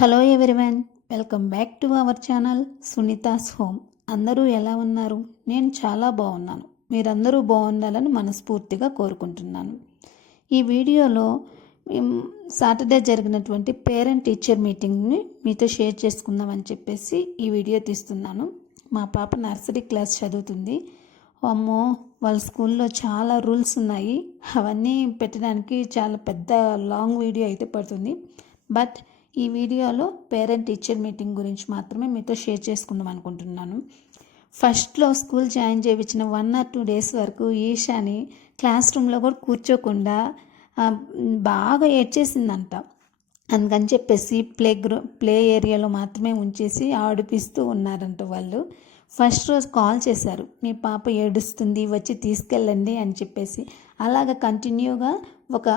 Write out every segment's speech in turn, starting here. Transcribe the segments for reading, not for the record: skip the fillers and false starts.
Hello everyone, welcome back to our channel Sunita's home. అందరూ ఎలా ఉన్నారు? నేను చాలా బాగున్నాను. మీరందరూ బాగుండాలని మనస్ఫూర్తిగా కోరుకుంటున్నాను. ఈ వీడియోలో సాటర్డే జరిగినటువంటి పేరెంట్ టీచర్ మీటింగ్ని మీతో షేర్ చేసుకుందామని చెప్పేసి ఈ వీడియో తీస్తున్నాను. మా పాప నర్సరీ క్లాస్ చదువుతుంది. అమ్మో, వాళ్ళ స్కూల్లో చాలా రూల్స్ ఉన్నాయి. అవన్నీ పెట్టడానికి చాలా పెద్ద లాంగ్ వీడియో అయితే పడుతుంది. బట్ ఈ వీడియోలో పేరెంట్ టీచర్ మీటింగ్ గురించి మాత్రమే మీతో షేర్ చేసుకుందాం అనుకుంటున్నాను. ఫస్ట్లో స్కూల్ జాయిన్ చేయించిన 1 or 2 days వరకు ఈషాని క్లాస్ రూమ్లో కూడా కూర్చోకుండా బాగా ఏడ్చేసిందంట. అందుకని చెప్పేసి ప్లే ఏరియాలో మాత్రమే ఉంచేసి ఆడిపిస్తూ ఉన్నారంట వాళ్ళు. ఫస్ట్ రోజు కాల్ చేశారు, మీ పాప ఏడుస్తుంది, వచ్చి తీసుకెళ్ళండి అని చెప్పేసి. అలాగ కంటిన్యూగా ఒక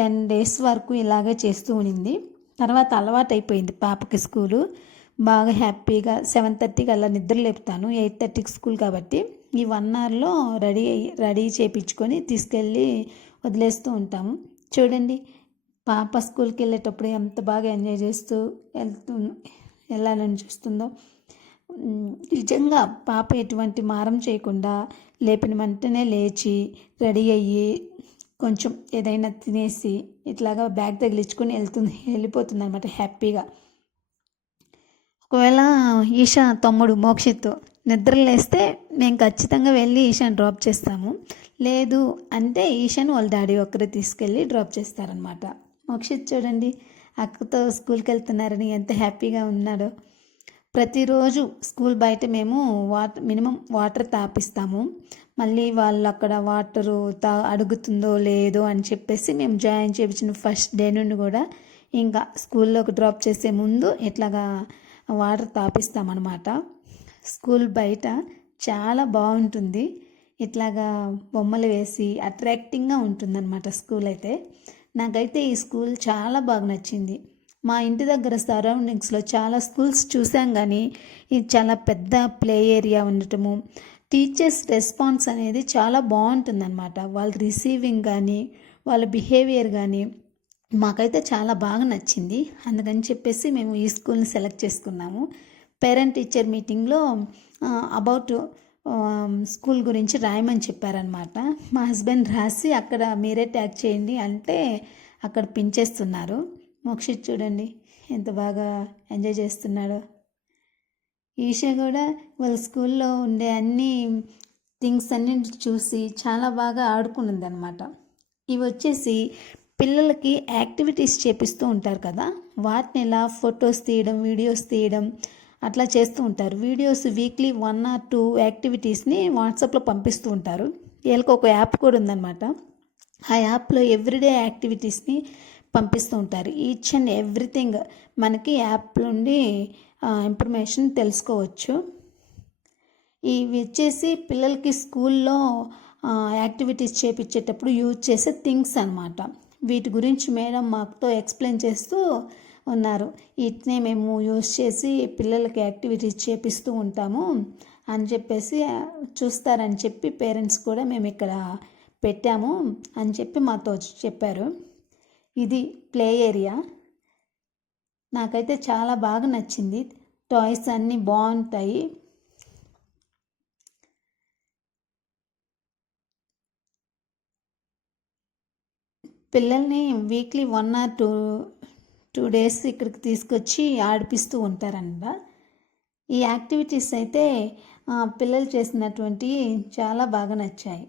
10 days వరకు ఇలాగే చేస్తూ ఉన్నింది. తర్వాత అలవాటు అయిపోయింది పాపకి స్కూలు. బాగా హ్యాపీగా 7:30కి అలా నిద్ర లేపుతాను. 8:30కి స్కూల్ కాబట్టి ఈ 1 hourలో రెడీ చేయించుకొని తీసుకెళ్ళి వదిలేస్తూ ఉంటాము. చూడండి, పాప స్కూల్కి వెళ్ళేటప్పుడు ఎంత బాగా ఎంజాయ్ చేస్తూ వెళ్ళాలని చూస్తుందో. నిజంగా పాప ఎటువంటి మారం చేయకుండా లేపిన వెంటనే లేచి రెడీ అయ్యి కొంచెం ఏదైనా తినేసి ఇట్లాగా బ్యాగ్ తగిలించుకొని వెళ్ళిపోతుంది అనమాట హ్యాపీగా. ఒకవేళ ఈషా తమ్ముడు మోక్షిత్ నిద్రలేస్తే మేము ఖచ్చితంగా వెళ్ళి ఈషాని డ్రాప్ చేస్తాము. లేదు అంటే ఈషాని వాళ్ళ డాడీ ఒక్కరే తీసుకెళ్ళి డ్రాప్ చేస్తారనమాట. మోక్షిత్ చూడండి, అక్కతో స్కూల్కి వెళ్తున్నారని ఎంత హ్యాపీగా ఉన్నాడో. ప్రతిరోజు స్కూల్ బయట మేము మినిమం వాటర్ తాపిస్తాము. మళ్ళీ వాళ్ళు అక్కడ వాటరు అడుగుతుందో లేదో అని చెప్పేసి మేము జాయిన్ చేయించిన ఫస్ట్ డే నుండి కూడా ఇంకా స్కూల్లోకి డ్రాప్ చేసే ముందు ఇట్లాగా వాటర్ తాపిస్తామన్నమాట. స్కూల్ బయట చాలా బాగుంటుంది. ఇట్లాగా బొమ్మలు వేసి అట్రాక్టింగ్గా ఉంటుందన్నమాట స్కూల్ అయితే. నాకైతే ఈ స్కూల్ చాలా బాగా నచ్చింది. మా ఇంటి దగ్గర సరౌండింగ్స్లో చాలా స్కూల్స్ చూసాం, కానీ ఇది చాలా పెద్ద ప్లే ఏరియా ఉండటము, టీచర్స్ రెస్పాన్స్ అనేది చాలా బాగుంటుందన్నమాట. వాళ్ళ రిసీవింగ్ కానీ వాళ్ళ బిహేవియర్ కానీ మాకైతే చాలా బాగా నచ్చింది. అందుకని చెప్పేసి మేము ఈ స్కూల్ని సెలెక్ట్ చేసుకున్నాము. పేరెంట్ టీచర్ మీటింగ్లో అబౌట్ స్కూల్ గురించి రాయమని చెప్పారనమాట. మా హస్బెండ్ రాసి అక్కడ మీరే ట్యాగ్ చేయండి అంటే అక్కడ పించేస్తున్నారు. మోక్షిత్ చూడండి ఎంత బాగా ఎంజాయ్ చేస్తున్నాడో. ఈషా కూడా వాళ్ళ స్కూల్లో ఉండే అన్ని థింగ్స్ అన్ని చూసి చాలా బాగా ఆడుకున్నది అనమాట. ఇవి వచ్చేసి పిల్లలకి యాక్టివిటీస్ చేపిస్తూ ఉంటారు కదా, వాటిని ఇలా ఫొటోస్ తీయడం, వీడియోస్ తీయడం అట్లా చేస్తూ ఉంటారు. వీడియోస్ వీక్లీ 1 or 2 యాక్టివిటీస్ని వాట్సాప్లో పంపిస్తూ ఉంటారు. వీళ్ళకి ఒక యాప్ కూడా ఉందన్నమాట. ఆ యాప్లో ఎవ్రీడే యాక్టివిటీస్ని పంపిస్తూ ఉంటారు. ఈచ్ అండ్ ఎవ్రీథింగ్ మనకి యాప్ నుండి ఇన్ఫర్మేషన్ తెలుసుకోవచ్చు. ఇవి వచ్చేసి పిల్లలకి స్కూల్లో యాక్టివిటీస్ చేపించేటప్పుడు యూజ్ చేసే థింగ్స్ అన్నమాట. వీటి గురించి మేడం మాతో ఎక్స్ప్లెయిన్ చేస్తూ ఉన్నారు. వీటినే మేము యూజ్ చేసి పిల్లలకి యాక్టివిటీస్ చేపిస్తూ ఉంటాము అని చెప్పేసి చూస్తారని చెప్పి పేరెంట్స్ కూడా మేము ఇక్కడ పెట్టాము అని చెప్పి మాతో చెప్పారు. ఇది ప్లే ఏరియా. నాకైతే చాలా బాగా నచ్చింది. టాయ్స్ అన్నీ బాగుంటాయి. పిల్లల్ని వీక్లీ 1 or 2 days ఇక్కడికి తీసుకొచ్చి ఆడిపిస్తూ ఉంటారంట. ఈ యాక్టివిటీస్ అయితే పిల్లలు చేసినటువంటి చాలా బాగా నచ్చాయి.